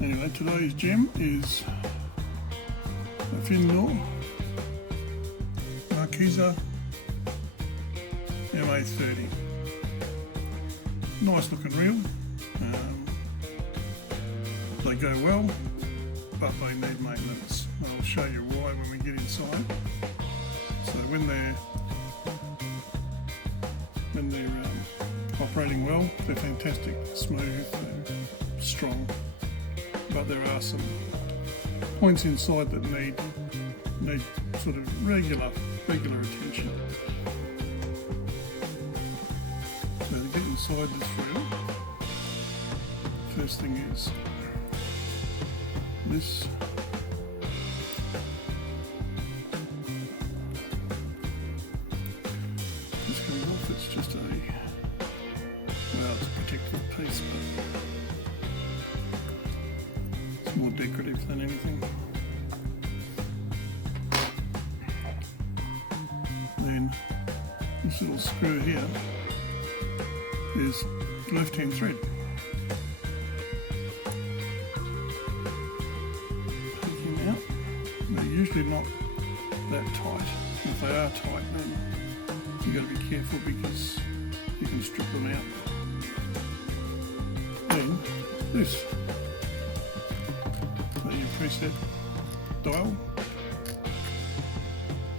Anyway, today's gem is a fin Nor Marquesa MA30. Nice looking reel. They go well, but they need maintenance. I'll show you why when we get inside. So when they're operating well, they're fantastic, smooth, they're strong. But there are some points inside that need sort of regular attention. So to get inside this reel, first thing is this. This comes off. It's just a, well, it's a protective piece, but it's more decorative than anything. Then this little screw here is left-hand thread. Poking out. They're usually not that tight. If they are tight, then you've got to be careful because you can strip them out. Then this. So you press that dial,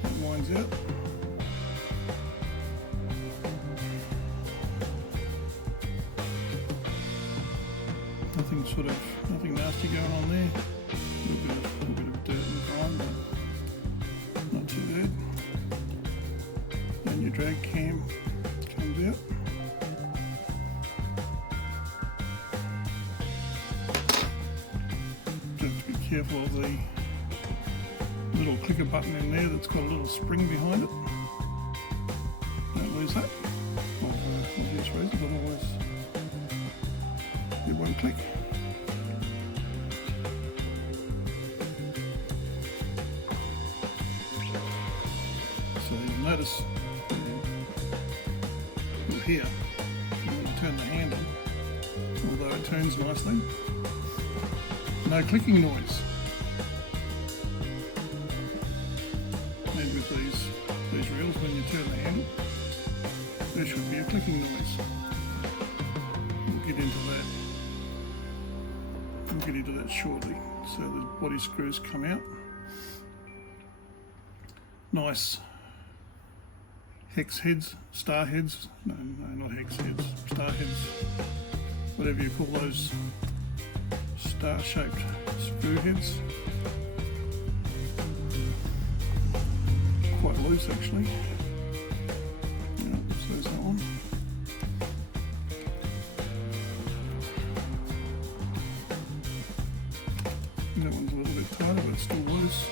it winds out. Nothing nasty going on there. A little bit of dirt and grime, but not too bad. And your drag cam comes out. Just have to be careful of the little clicker button in there that's got a little spring behind it. Don't lose that. Or just raise it, otherwise it won't click. So you'll notice here, when you turn the handle, although it turns nicely, no clicking noise. And with these reels, when you turn the handle, there should be a clicking noise. We'll get into that. We'll get into that shortly. So the body screws come out. Nice hex heads, star heads, no not hex heads, star heads, whatever you call those star shaped screw heads. Quite loose actually. Yeah, so there's that one. That one's a little bit tighter but still loose.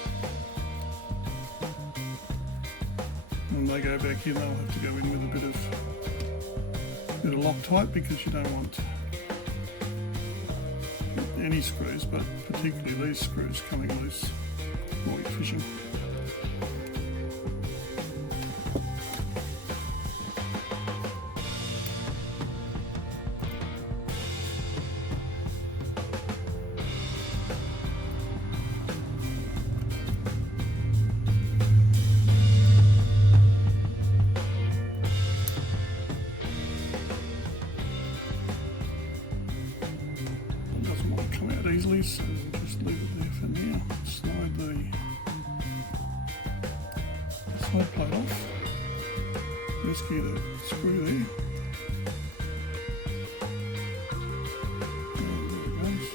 When they go back in, they'll have to go in with a bit of Loctite because you don't want any screws, but particularly these screws coming loose while you're fishing. Come out easily, so we'll just leave it there for now. Slide the side plate off, rescue the screw there, and there it goes,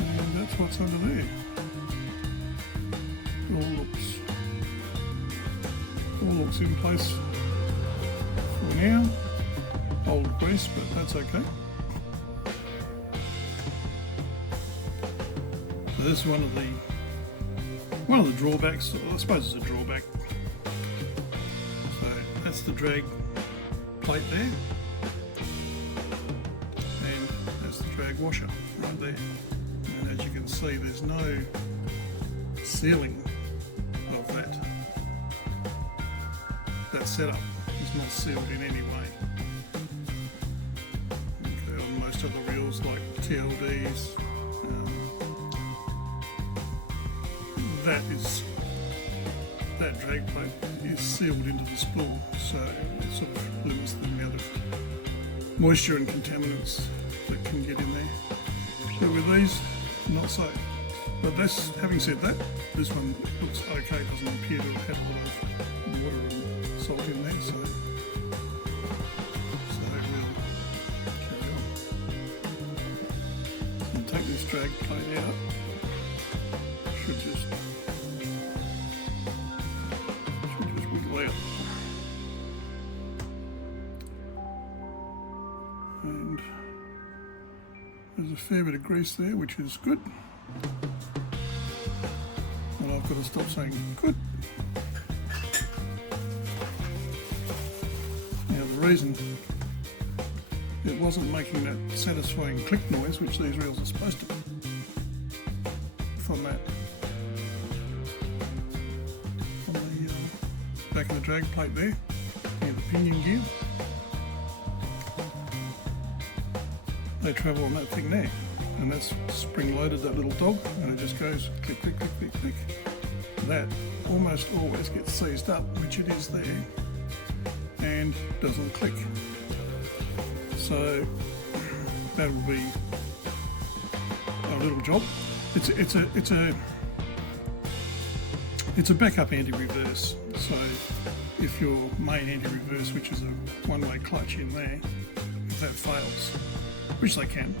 and that's what's under there. All looks in place for now. Old grease, but that's okay. So this is one of the drawbacks, or I suppose it's a drawback. So that's the drag plate there, and that's the drag washer right there. And as you can see, there's no sealing of that setup is not sealed in any way. Okay, I'll reels like TLDs, that drag plate is sealed into the spool, so it sort of limits the amount of moisture and contaminants that can get in there. But with these, not so. But this, having said that, this one looks okay. It doesn't appear to have had a lot of water and salt in there, so we'll carry on. So I'll take this drag plate out. Should just wiggle out. And there's a fair bit of grease there, which is good. And I've got to stop saying good. Now the reason it wasn't making that satisfying click noise, which these reels are supposed to, from that, on the back of the drag plate there, near the pinion gear, they travel on that thing there. And that's spring-loaded, that little dog, and it just goes click, click, click, click, click. That almost always gets seized up, which it is there, and doesn't click. So that will be a little job. It's a backup anti-reverse. So if your main anti-reverse, which is a one-way clutch in there, if that fails, which they can,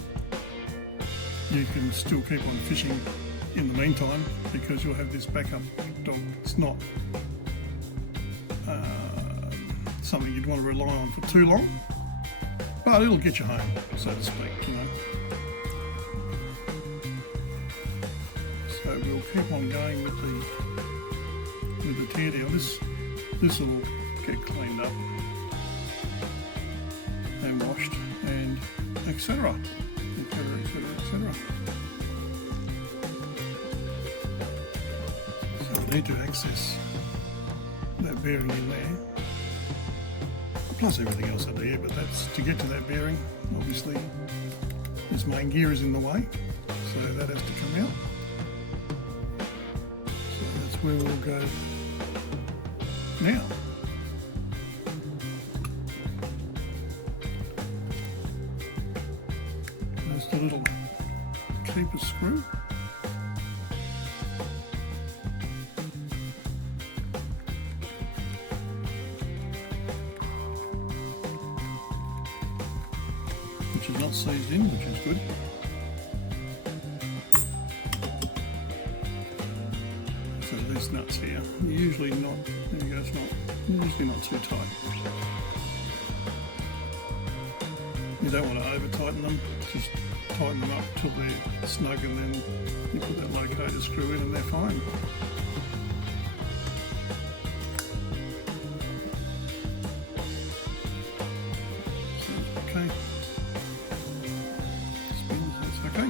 you can still keep on fishing in the meantime because you'll have this backup dog. It's not something you'd want to rely on for too long, but it'll get you home, so to speak, you know. So we'll keep on going with the tear down. This will get cleaned up and washed and etc. etc. So we need to access that bearing in there, plus everything else under here, but that's to get to that bearing. Obviously this main gear is in the way, so that has to come out. So that's where we'll go now. There's the little keeper screw. Which is not seized in, which is good. So these nuts here, usually not, there you go, it's not, usually not too tight. You don't want to over tighten them, just tighten them up till they're snug, and then you put that locator screw in and they're fine. So, okay. Spins, that's okay.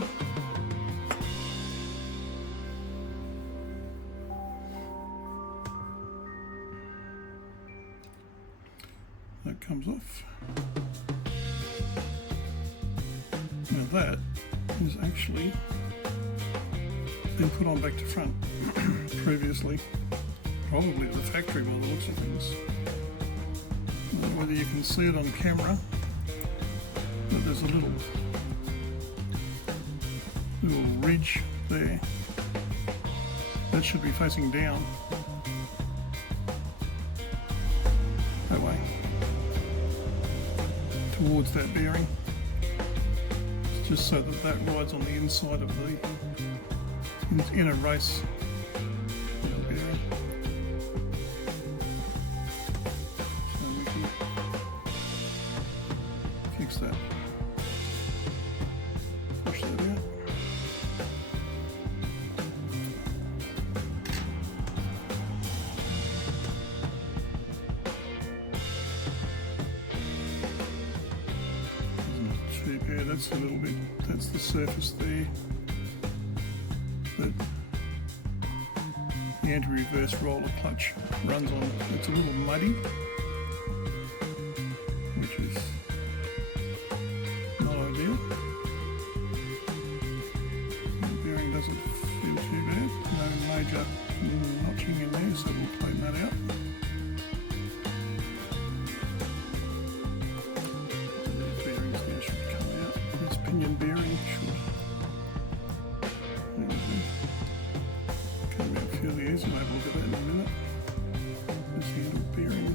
That comes off. Now that is actually been put on back to front previously, probably at the factory by the looks of things. I don't know whether you can see it on camera, but there's a little ridge there. That should be facing down that way towards that bearing. Just so that that rides on the inside of the inner race bearing. So we can fix that. Push that out. Yeah, that's a little bit, that's the surface there that the anti-reverse roller clutch runs on. It's a little muddy, which is not ideal. bearing should come out fairly easy. We'll have a look at that in a minute. There's the end of the bearing.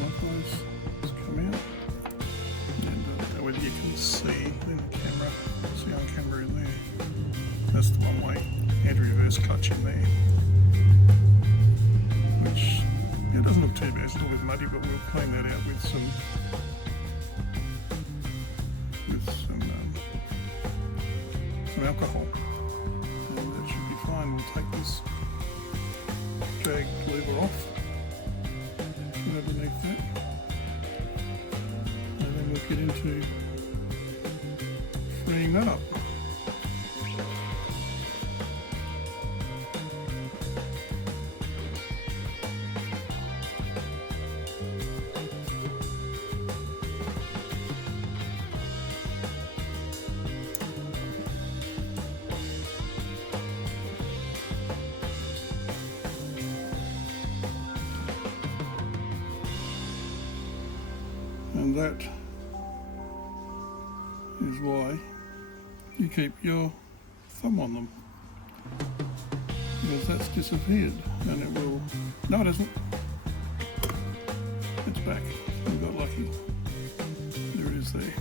Likewise, it's come out. And I don't know whether you can see in the camera, see on camera in there. That's the one-way anti-reverse clutch in there. Which, it doesn't look too bad, it's a little bit muddy, but we'll clean that out with some alcohol, and that should be fine. We'll take this drag lever off, get underneath that, and then we'll get into freeing that up. And that is why you keep your thumb on them, because that's disappeared, and it will, no it isn't, it's back, we got lucky, there it is there.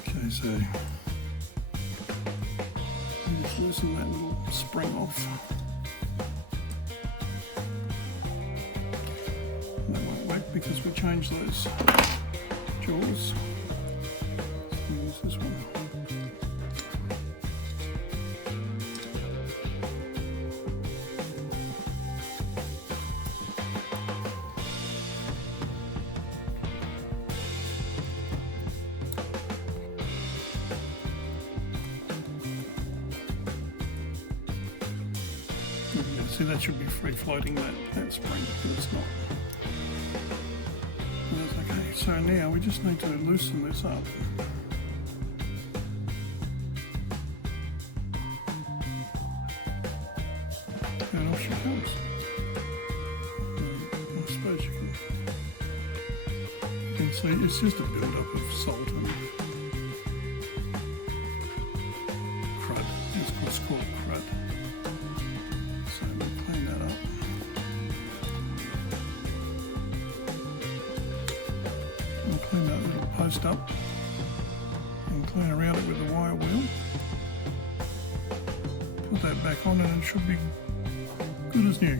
Okay, so just loosen that little spring off. That won't work because we changed those jaws. So we'll use this one. See, that should be free floating, that spring, but it's not. That's okay. So now we just need to loosen this up. And off she comes. I suppose you can see it's just a build-up of salt and crud. It's what's called crud. So we'll clean that up. We'll clean that little post up and clean around it with the wire wheel. Put that back on and it should be good as new.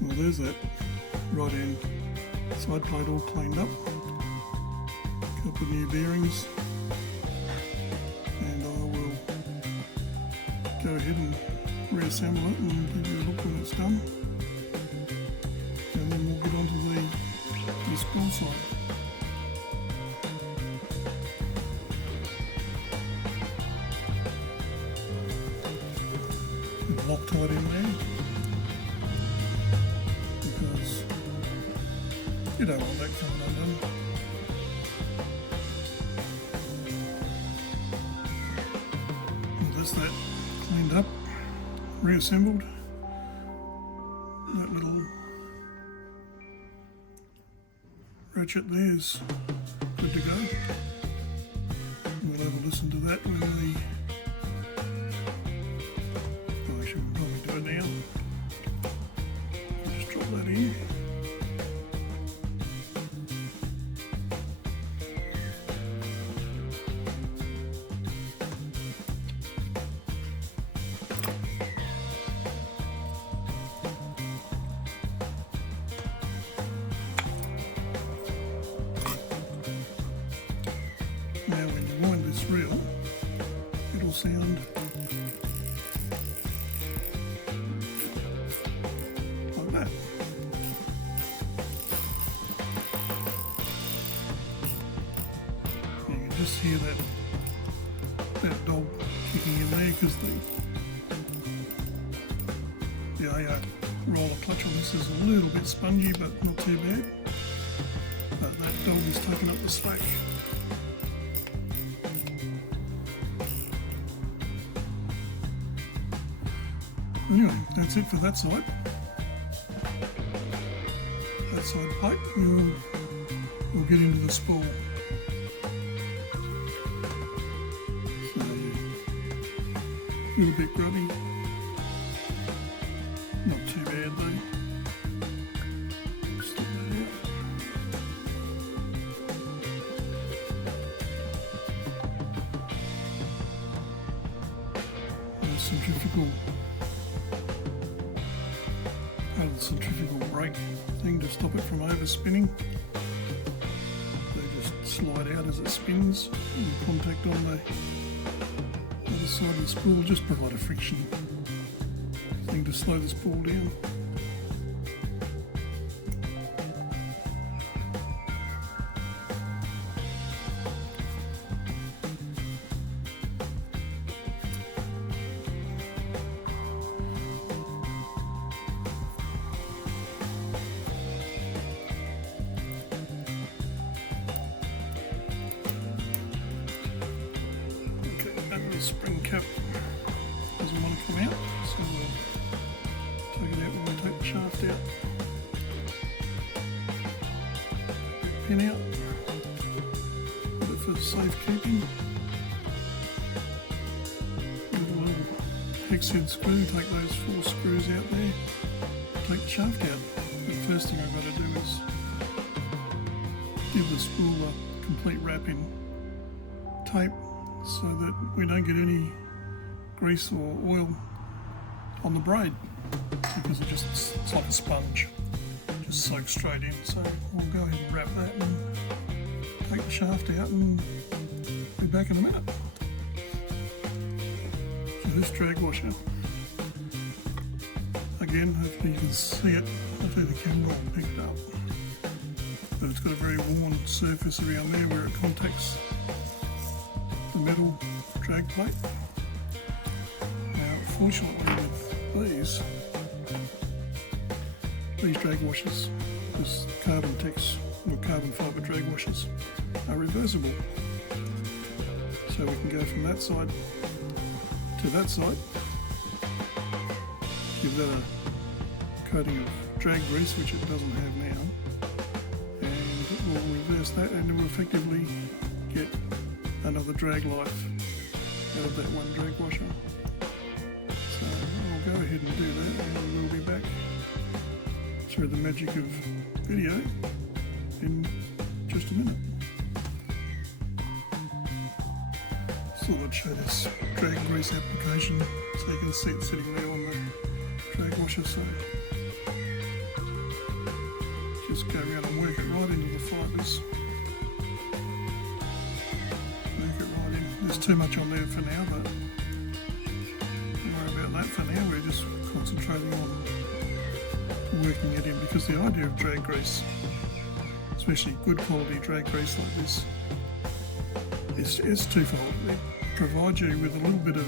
Well, there's that right end side plate all cleaned up. Couple of new bearings, and I will go ahead and reassemble it and give you a look when it's done, and then we'll get onto the spool side. Loctite in there, because you don't want that coming undone. That's that cleaned up, reassembled. That little ratchet there's good to go. We'll have a listen to that when the I should probably do it now. Just drop that in. Now when you wind this reel, just hear that dog kicking in there because the AA roller clutch on this is a little bit spongy, but not too bad. But that dog is taking up the slack. Anyway, that's it for that side. That side plate, we'll get into the spool. So, a little bit grubby. Not too bad though. Stick that out. There's centrifugal. Part of the centrifugal brake thing to stop it from overspinning. They just slide out as it spins, and contact on the other side of the spool just provide a friction thing to slow the spool down. The spring cap doesn't want to come out, so we'll take it out when we take the shaft out. Pin out, put it for safekeeping. With a little hex head screw, take those 4 screws out there, take the shaft out. The first thing I've got to do is give the spool a complete wrap in tape, so that we don't get any grease or oil on the braid, because it's like a sponge, just soaks straight in. So we'll go ahead and wrap that and take the shaft out and be back in a minute. So this drag washer, again, hopefully you can see it, hopefully the camera will pick it up, but it's got a very worn surface around there where it contacts the metal drag plate. Now, fortunately with these drag washers, this carbon fibre drag washers, are reversible. So we can go from that side to that side, give that a coating of drag grease, which it doesn't have now, and we'll reverse that and we'll effectively get another drag life out of that one drag washer. So I'll go ahead and do that, and we'll be back through the magic of video in just a minute. So I'd show this drag grease application so you can see it sitting there on the drag washer. So just go around and work it right into the fibres. There's too much on there for now, but don't worry about that for now. We're just concentrating on working it in, because the idea of drag grease, especially good quality drag grease like this, is twofold. It provides you with a little bit of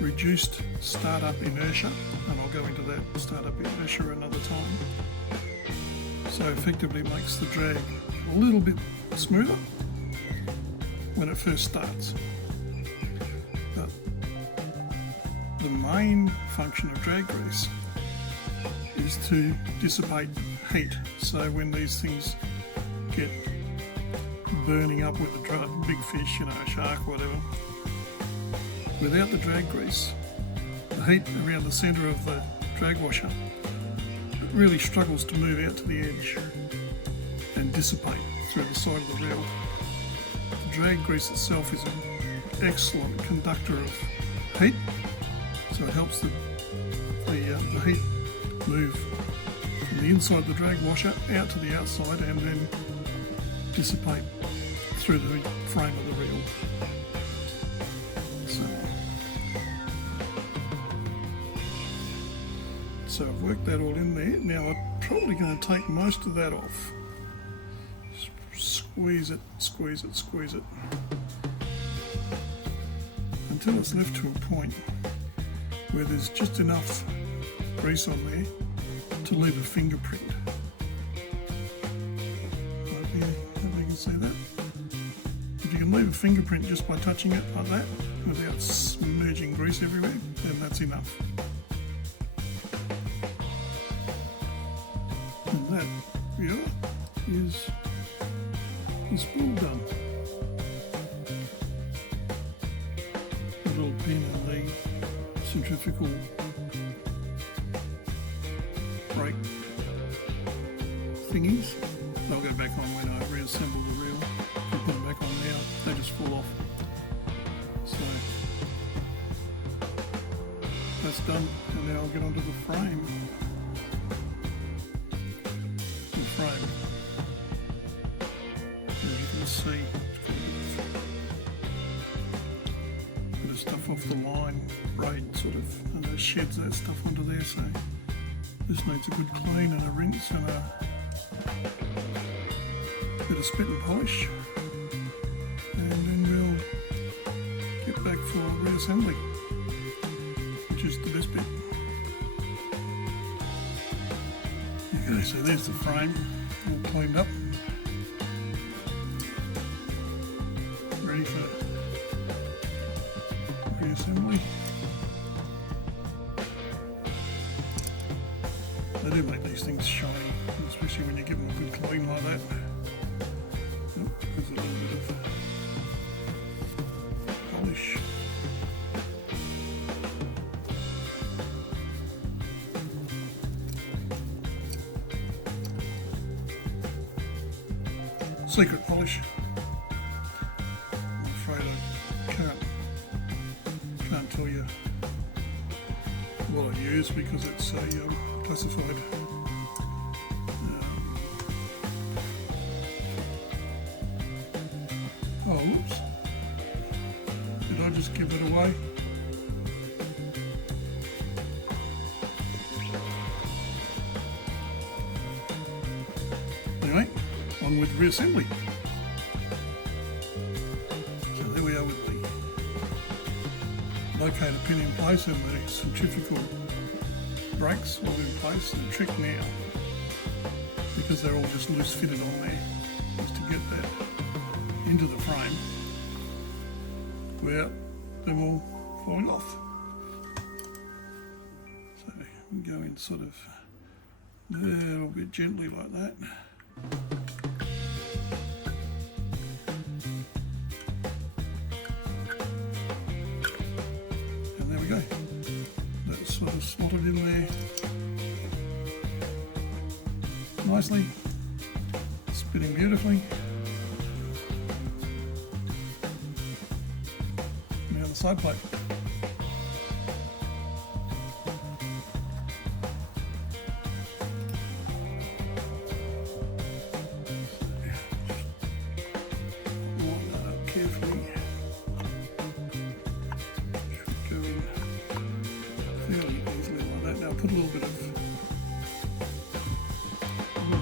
reduced startup inertia, and I'll go into that startup inertia another time. So effectively makes the drag a little bit smoother when it first starts. But the main function of drag grease is to dissipate heat. So when these things get burning up with a big fish, a shark, whatever, without the drag grease, the heat around the centre of the drag washer, it really struggles to move out to the edge and dissipate through the side of the reel. Drag grease itself is an excellent conductor of heat, so it helps the heat move from the inside of the drag washer out to the outside and then dissipate through the frame of the reel. So I've worked that all in there. Now I'm probably going to take most of that off. squeeze it, squeeze it, squeeze it until it's left to a point where there's just enough grease on there to leave a fingerprint. Right here, if you can see that. If you can leave a fingerprint just by touching it like that without smudging grease everywhere, then that's enough. And that, viewer, is the spool done. The little pin and the centrifugal brake thingies, they'll go back on when I reassemble the reel. If I put them back on now, they just fall off. So that's done, and now I'll get onto the frame. The frame, as you can see, bit of stuff off the line, braid sort of, and it sheds that stuff onto there, so this needs a good clean and a rinse and a bit of spit and polish, and then we'll get back for reassembly, which is the best bit. Okay, so there's the frame all cleaned up, ready for reassembly. They do make these things shiny, especially when you give them a good clean like that. There's a little bit of polish. Secret polish. I'm afraid I can't tell you what I use because it's classified. Oh, whoops. Did I just give it away? Anyway, on with reassembly. So there we are with the locator pin in place and the centrifugal brakes all in place. The trick now, because they're all just loose fitted on there, is to get that into the frame without them all falling off. So we go in sort of there a little bit gently like that. And there we go. That's sort of slotted in there nicely, spinning beautifully. Now the side plate. Line that up carefully. Should go in fairly easily like that. Now put a little bit of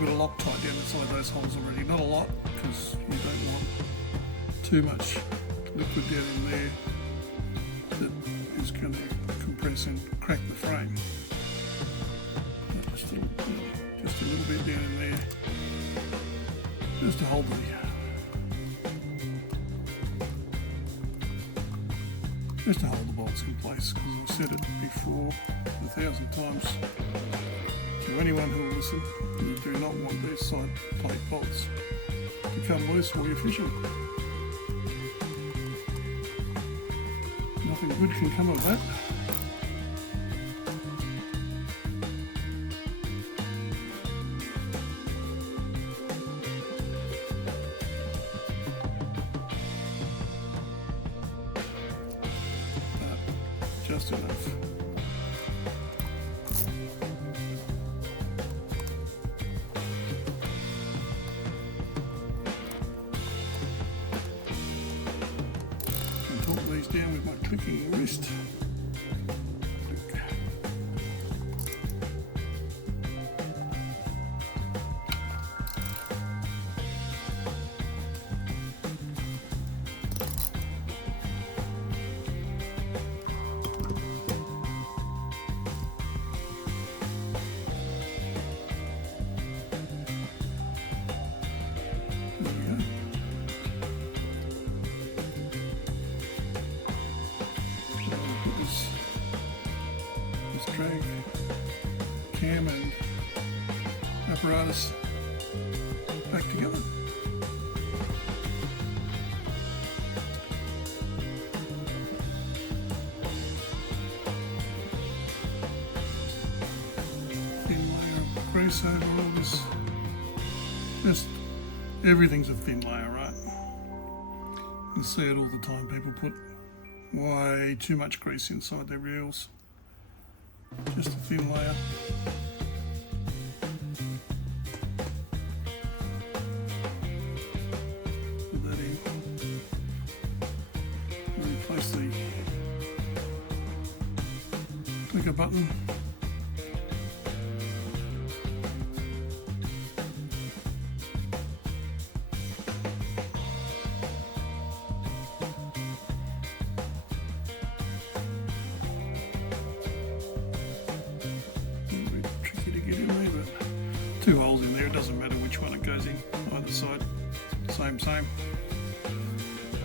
Loctite down inside those holes already. Not a lot, because you don't want too much liquid down in there that is going to compress and crack the frame. Just a little bit down in there, just to hold the bolts in place, because I've said it before 1,000 times to anyone who will listen. You do not want these side plate bolts to come loose while you're fishing. Nothing good can come of that. Just enough. These down with my clicking wrist. apparatus back together. Thin layer of grease over all this. Just everything's a thin layer, right? You see it all the time. People put way too much grease inside their reels. Just a thin layer. Put that in. Replace the clicker button. Two holes in there, it doesn't matter which one it goes in, either side, same.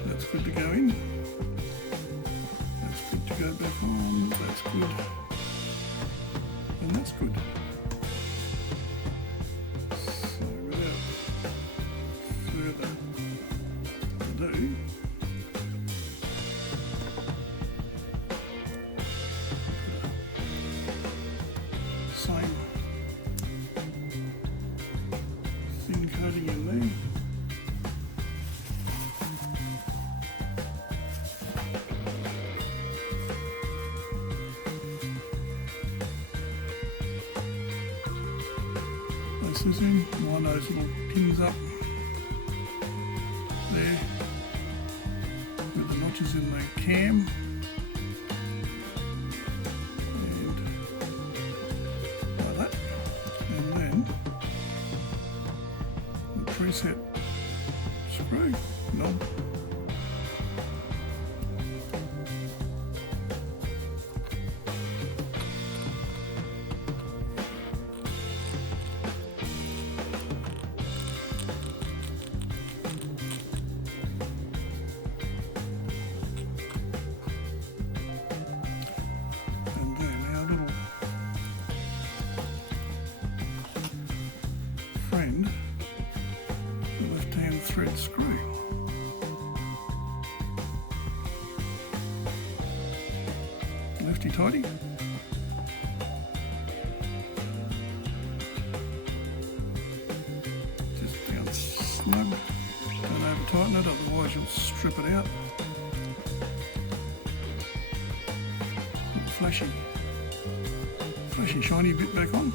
That's good to go in. That's good to go back on, that's good. And that's good. So without further ado, same thin coating in there. Place this in, line those little pins up there with the notches in the cam. Preset screw knob. And then our little friend, left-hand thread screw. Lefty tighty. Just down snug. Don't over tighten it, otherwise you'll strip it out. Flashy shiny bit back on.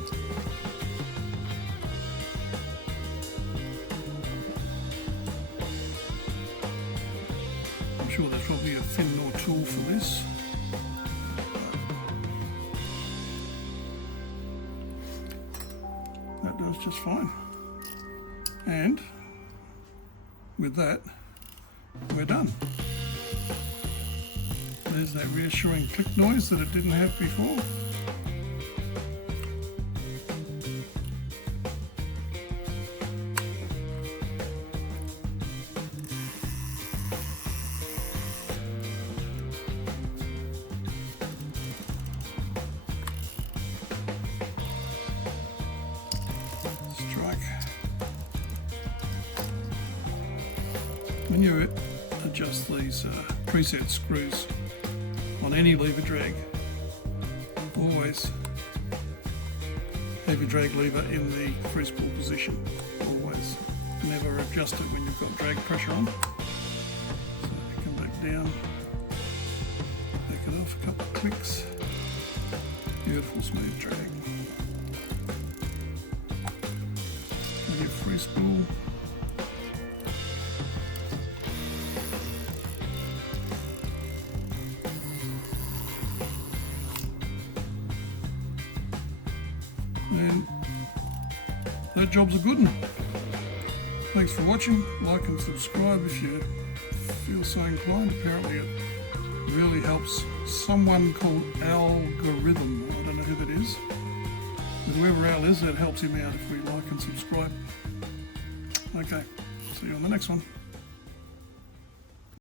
I'm sure there's probably a thin Nor tool for this. That does just fine. And with that, we're done. There's that reassuring click noise that it didn't have before. When you adjust these preset screws on any lever drag, always have your drag lever in the free spool position. Always. Never adjust it when you've got drag pressure on. So come back down, back it off a couple of clicks. Beautiful smooth drag. And your free spool. And that job's a good one. Thanks for watching. Like and subscribe if you feel so inclined. Apparently it really helps someone called Algorithm. I don't know who that is. But whoever Al is, that helps him out if we like and subscribe. Okay, see you on the next one.